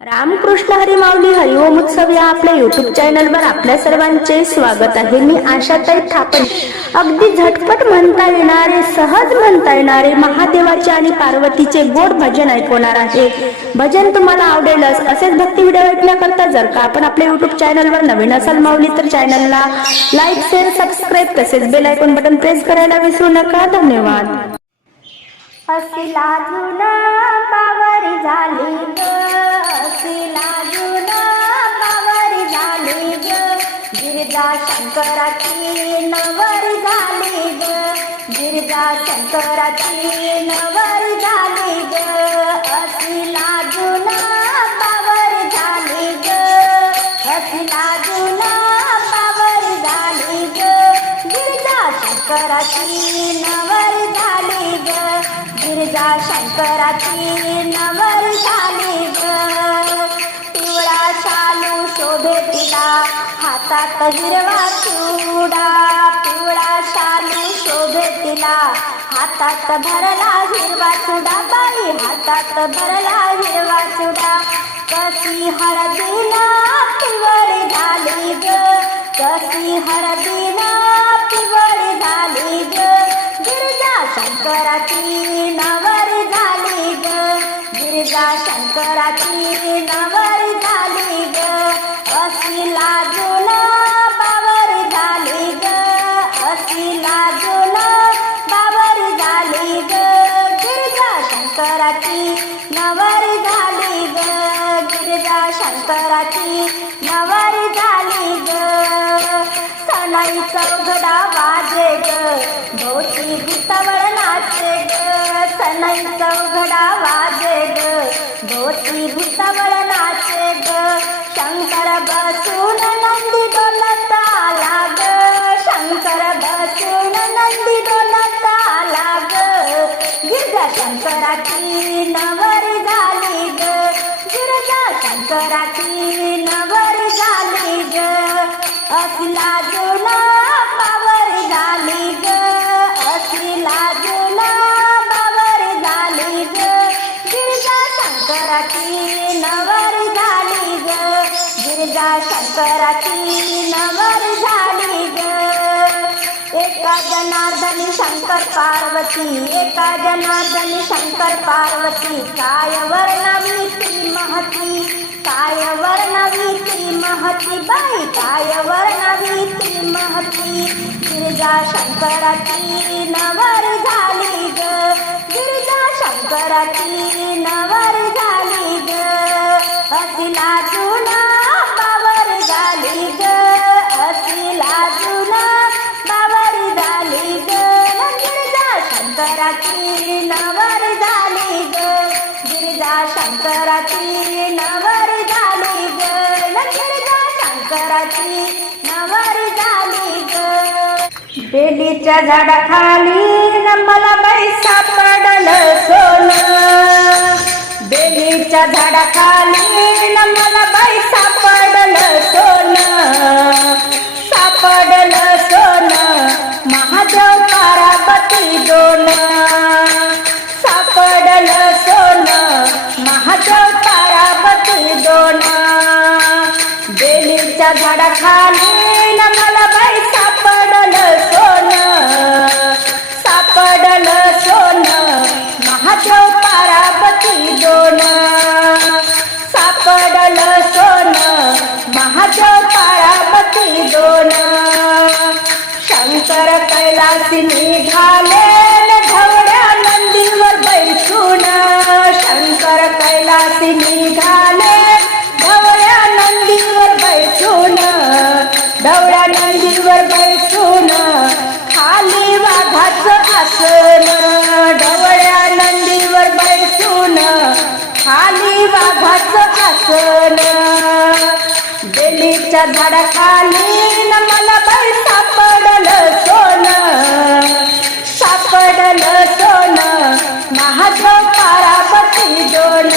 रामकृष्ण हरिमावली माऊली हरिओम उत्सव या आपल्या युट्यूब चॅनलवर आपल्या सर्वांचे स्वागत आहे. मी आशाताई थापण. अगदी झटपट म्हणता येणारे सहज म्हणता येणारे महादेवाचे आणि पार्वतीचे गोड भजन ऐकवणार आहे. भजन तुम्हाला आवडेलच. असेच भक्ती व्हिडिओ ऐकण्याकरता जर का आपण आपल्या युट्यूब चॅनलवर नवीन असाल माऊली तर चॅनलला लाईक शेअर सबस्क्राईब तसेच बेल आयकॉन बटन प्रेस करायला विसरू नका. धन्यवाद. शंकराची नवर झाली ग. अशी लाजून पावर झाली ग. अशी लाजून पावर झाली ग. गिरजा शंकराची नवर झाली ग. गिरजा शंकराची नवर झाली ग. पिवळा शालू शोभे तिला हातात हिरवा चुडा. पिवळा शालू शोभे तिला हातात भरला हिरवा चुडा बाई हातात भरला हिरवा चुडा. कशी हळदीला पिवळी झाली ग? कशी हळदीला सणाई चौघडा वाजे ग भोवती भुतावळ नाचे ग सणाई चौघडा वाजे ग भोवती भुतावळ नाचे ग शंकर बसून नंदी डोलत आला ग शंकर बसून नंदी डोलत आला ग गिरजा शंकराची नवरी झाली ग. गिरजा शंकराची नवरी अशी लाजून बावर झाली ग. अशी लाजून बावर झाली ग. गिरजा शंकराची नवर झाली ग. गिरजा शंकराची नवर झाली ग. एका जनार्दनी शंकर पार्वती एका जनार्दनी शंकर पार्वती काय वर्णवी महती बाई काय वर्णवी ती महती गिरजा शंकराची नवर झाली ग. गिरजा शंकराची नवर झाली ग. अशी जुना बावर झाली ग. अशी जुना बावर झाली ग. गिरजा शंकराची नवर झाली ग. गिरजा शंकराची नवर झाडाची नवर झाली ग. बेलीच्या झाडाखाली न मला बाई पडल सोन. बेलीच्या झाडाखाली न मला बाई त्या झाडाखाली न मला बाई सापडलं सोनं. सापडलं सोनं. महादेव पारापती दोन. सापडलं सोनं. महादेव पारापती दोन. शंकर कैलासी निघाले बैसून खाली वाघाच आसन. ढवळ्या नंदीवर बैसून खाली वाघाच आसन. बेलीच्या झाडाखाली न मला बाई सापडलं सोन. सापडलं सोन. महादेव पारापती दोन.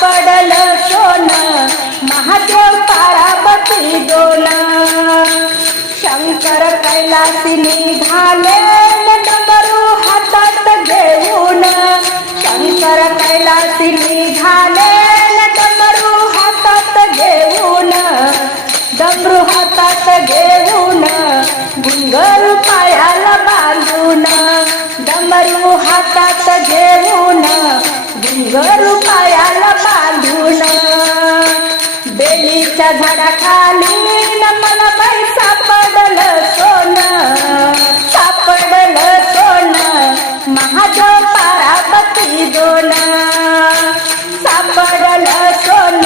पडलं सोन महादेव पारापती दोन. शंकर कैलासी निघाले नंदबरू हातात घेऊन. शंकर कैलासी निघाले नंदबरू हातात घेऊन. डमरू हातात घेऊन गुंगर पायाला बांधून. डमरू हातात घेऊन घुंगरू पायाला बांधून. बेलीच्या झाडाखाली न मला बाई सापडलं सोन. सापडलं सोन. महादेव पारापती दोन. सापडलं सोन.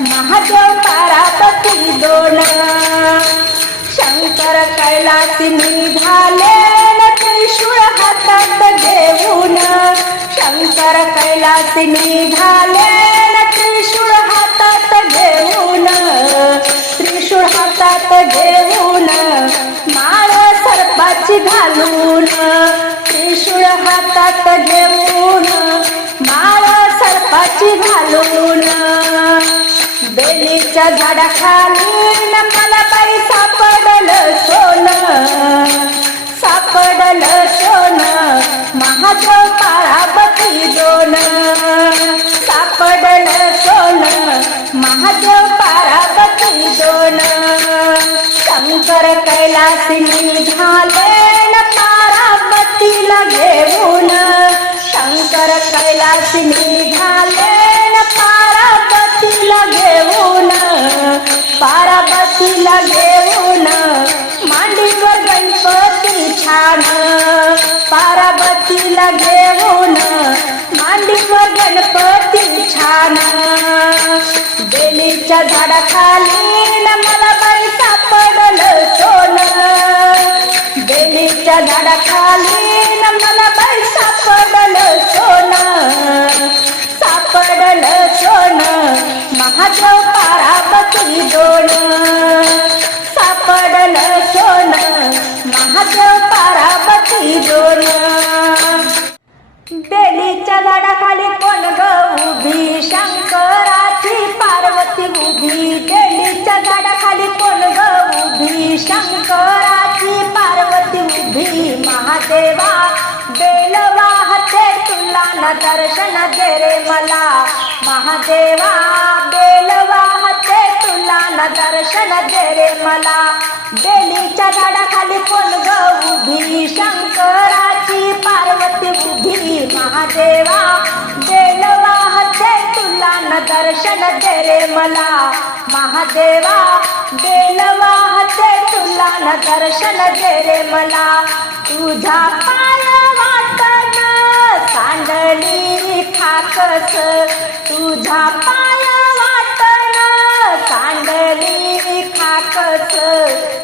महादेव पारापती दोन. शंकर कैलासी निघाले. विश्व त्रिशूळ हातात घेऊन शंकर कैलासी निघाले त्रिशूळ हातात घेऊन. त्रिशूळ हातात घेऊन माळ सर्पाची घालून. त्रिशूळ हातात घेऊन माळ सर्पाची घालून. बेलीच्या झाडाखाली मला बाई सापडलं सोनं. सापडल सोन. महादेव पारापती दोन. सापडल सोन. महादेव पारापती दोन. शंकर कैलासिनी झाले पारापतीला घेऊन. शंकर कैलासिनी झाले पारापतीला घेऊन. पारापतीला घेऊन तिला घेऊन मांडीवर गणपती छान. बेलीच्या झाडाखाली मला बाई सापडलं सोनं. बेलीच्या झाडाखाली मला बाई सापडलं सोनं. सापडलं सोनं महादेव पारापती दोन. सापडलं सोनं महादेव पारापती दोन. बेलीच्या झाडाखाली कोण ग उभी? शंकराची पार्वती उभी. बेलीच्या झाडाखाली कोण ग उभी? शंकराची पार्वती उभी. महादेवा बेलवा हते तुला न दर्शन दे रे मला. महादेवा बेलवा ज्ञान न दर्शन दे रे मला. बेलीच्या झाडाखाली कोण ग उभी? शंकराची पार्वती उभी महादेवा. बेलवा हते तुला न दर्शन दे रे मला. महादेवा बेलवा हते तुला न दर्शन दे रे मला. तुझा पाय वाटण सांडली ठाकस. तुझा पाय सांडली फाकस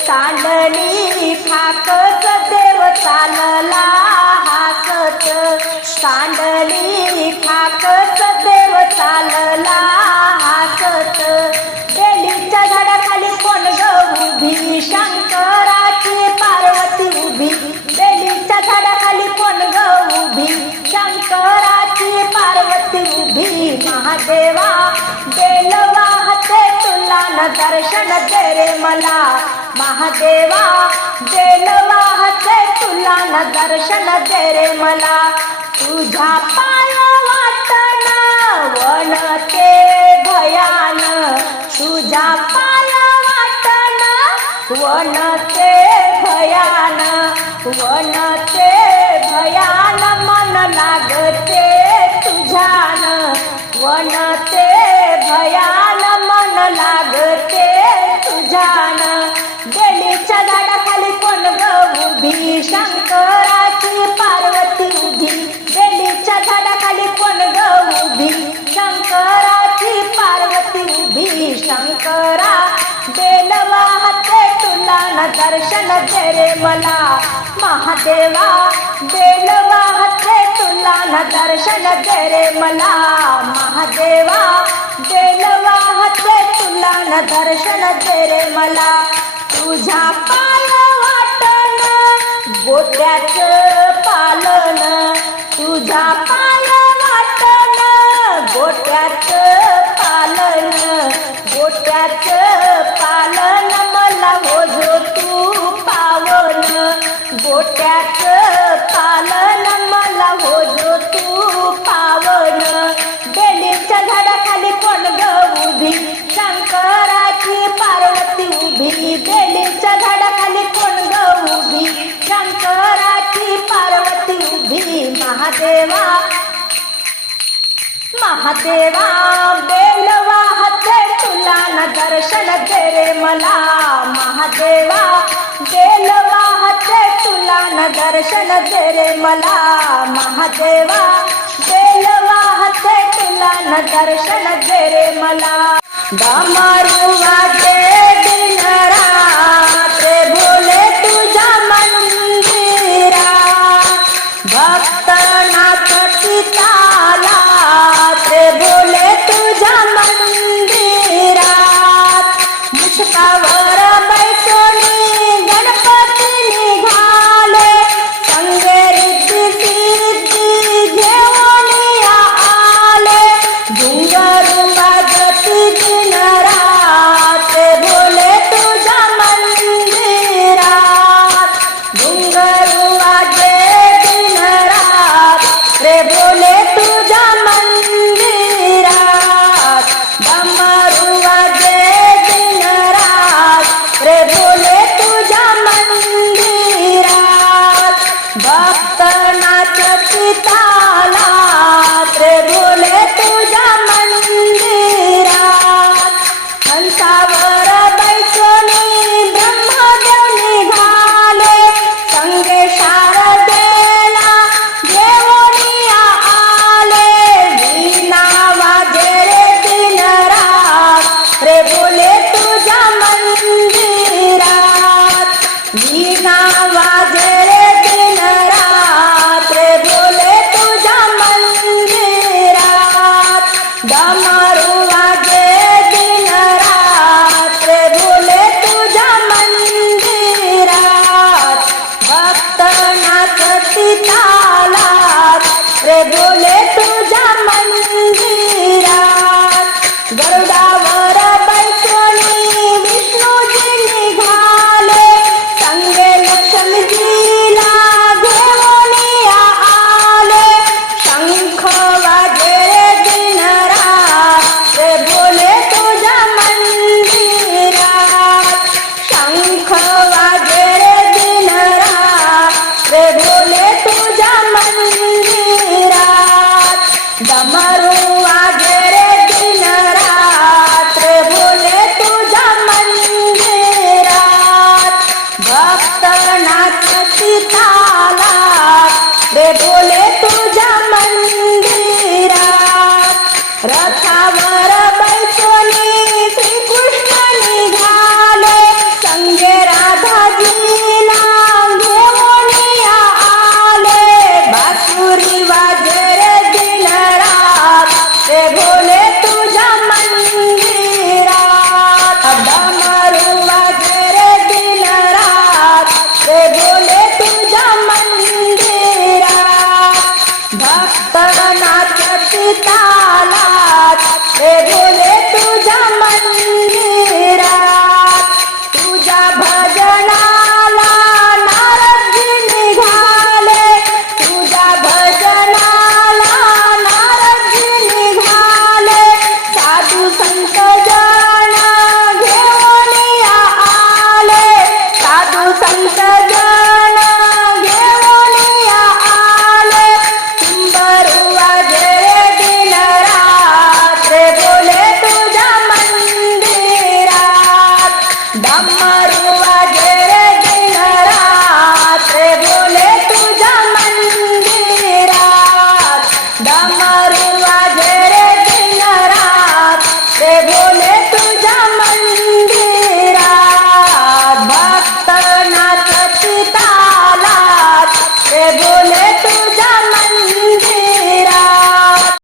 सांडली फाकस देवता. मला. महादेवा बेलवा तुला न दर्शन दे रे मला. तुझा पाय वाटना वन ते भयान. तुझा पाय वाटना वन ते भयान. वनते भयान मन लागते तुझ्यान. वन दर्शन दे मला. महादेवा बेल वाहते तुला न दर्शन दे मला. महादेवा बेल वाहते तुला न दर्शन दे मला. तुझ्या पाल वाटण गोत्याच पालन. तुझा पाल वाटण गोट्याच गोट्याच पालन मला हो तू पावन. बेलीच्या झाडाखाली कोण ग उभी? शंकराची पार्वती उभी. बेलीच्या झाडाखाली कोण ग उभी? शंकराची पार्वती उभी. महादेवा महादेवा बेल वाहते तुला न दर्शन दे रे मला. महादेवा बेल दान दर्शन दे रे मला महादेवा. बेलवा हाते तुला न दर्शन दे रे मला. दामारुवा दे